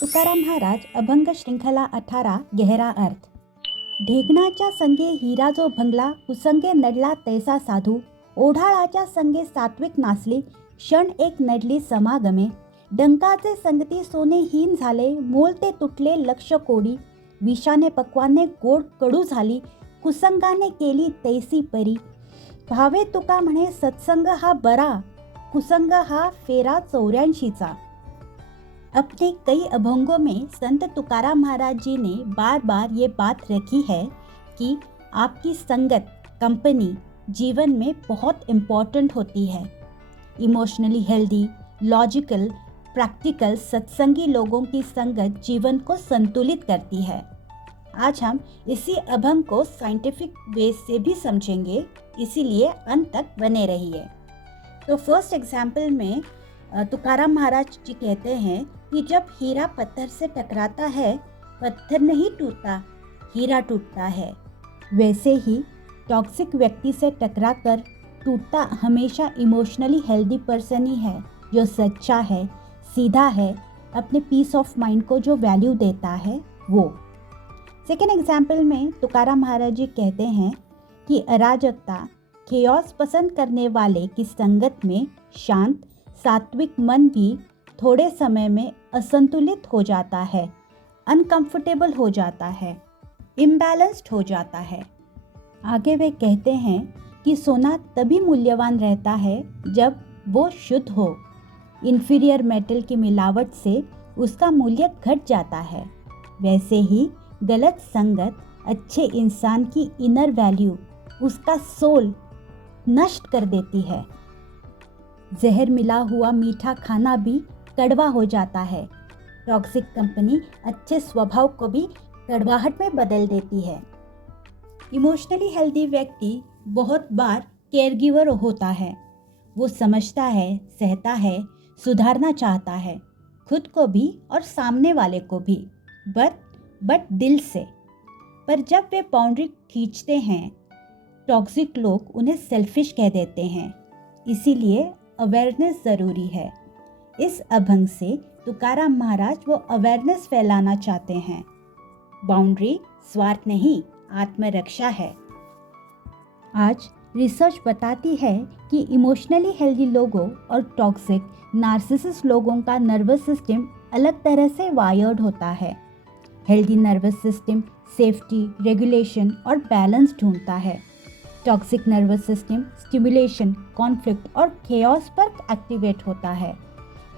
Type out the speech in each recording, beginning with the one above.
तुकाराम महाराज अभंग श्रृंखला 18 गहरा अर्थ. ढेकणाच्या संगे हिरा जो भंगला, कुसंगे नडला तैसा साधू. ओढाळाच्या संगे सात्विक नाचली, क्षण एक नडली समागमे. डंकाचे संगती सोने हीन झाले, मोल ते तुटले लक्ष कोडी. विषाने पक्वाने गोड कडू झाली, कुसंगाने केली तैसी परी. भावे तुका म्हणे सत्संग हा बरा, कुसंग हा फेरा 84चा. अपने कई अभंगों में संत तुकाराम महाराज जी ने बार बार ये बात रखी है कि आपकी संगत, कंपनी जीवन में बहुत इम्पॉर्टेंट होती है. इमोशनली हेल्दी, लॉजिकल, प्रैक्टिकल सत्संगी लोगों की संगत जीवन को संतुलित करती है. आज हम इसी अभंग को साइंटिफिक वे से भी समझेंगे, इसीलिए अंत तक बने रहिए. तो फर्स्ट एग्जाम्पल में तुकाराम महाराज जी कहते हैं कि जब हीरा पत्थर से टकराता है, पत्थर नहीं टूटता, हीरा टूटता है. वैसे ही टॉक्सिक व्यक्ति से टकराकर टूटता हमेशा इमोशनली हेल्दी पर्सन ही है, जो सच्चा है, सीधा है, अपने पीस ऑफ माइंड को जो वैल्यू देता है वो. सेकेंड एग्जाम्पल में तुकाराम महाराज जी कहते हैं कि अराजकता, खेओस पसंद करने वाले की संगत में शांत सात्विक मन भी थोड़े समय में असंतुलित हो जाता है, अनकंफर्टेबल हो जाता है, इम्बैलेंस्ड हो जाता है. आगे वे कहते हैं कि सोना तभी मूल्यवान रहता है जब वो शुद्ध हो. इन्फीरियर मेटल की मिलावट से उसका मूल्य घट जाता है. वैसे ही गलत संगत अच्छे इंसान की इनर वैल्यू, उसका सोल नष्ट कर देती है. जहर मिला हुआ मीठा खाना भी कड़वा हो जाता है. टॉक्सिक कंपनी अच्छे स्वभाव को भी कड़वाहट में बदल देती है. इमोशनली हेल्दी व्यक्ति बहुत बार केयरगिवर होता है. वो समझता है, सहता है, सुधारना चाहता है, खुद को भी और सामने वाले को भी, बट दिल से. पर जब वे बाउंड्री खींचते हैं, टॉक्सिक लोग उन्हें सेल्फिश कह देते हैं. इसीलिए अवेयरनेस ज़रूरी है. इस अभंग से तुकाराम महाराज वो अवेयरनेस फैलाना चाहते हैं. बाउंड्री स्वार्थ नहीं, आत्मरक्षा है. आज रिसर्च बताती है कि इमोशनली हेल्दी लोगों और टॉक्सिक नार्सिसिस्ट लोगों का नर्वस सिस्टम अलग तरह से वायर्ड होता है. Healthy nervous system safety, regulation और बैलेंस ढूंढता है. Toxic nervous system stimulation, conflict और खेओस पर एक्टिवेट होता है.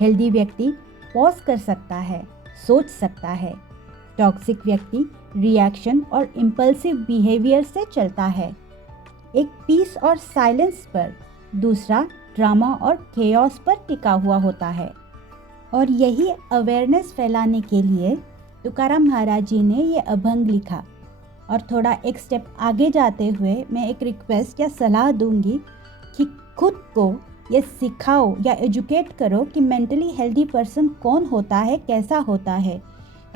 हेल्दी व्यक्ति पॉज कर सकता है, सोच सकता है. टॉक्सिक व्यक्ति रिएक्शन और इम्पल्सिव बिहेवियर से चलता है. एक पीस और साइलेंस पर, दूसरा ड्रामा और खेओस पर टिका हुआ होता है. और यही अवेयरनेस फैलाने के लिए तुकाराम महाराज जी ने ये अभंग लिखा. और थोड़ा एक स्टेप आगे जाते हुए मैं एक रिक्वेस्ट या सलाह दूंगी कि खुद को ये सिखाओ या एजुकेट करो कि मेंटली हेल्दी पर्सन कौन होता है, कैसा होता है,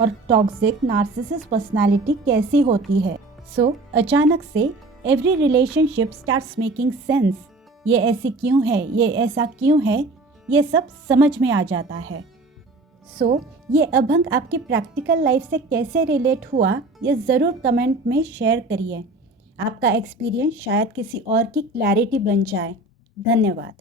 और टॉक्सिक नार्सिसिस्ट पर्सनालिटी कैसी होती है. सो अचानक से every relationship starts making sense. ये ऐसी क्यों है, ये ऐसा क्यों है, ये सब समझ में आ जाता है. सो ये अभंग आपकी प्रैक्टिकल लाइफ से कैसे रिलेट हुआ, ये ज़रूर कमेंट में शेयर करिए. आपका एक्सपीरियंस शायद किसी और की क्लैरिटी बन जाए. धन्यवाद.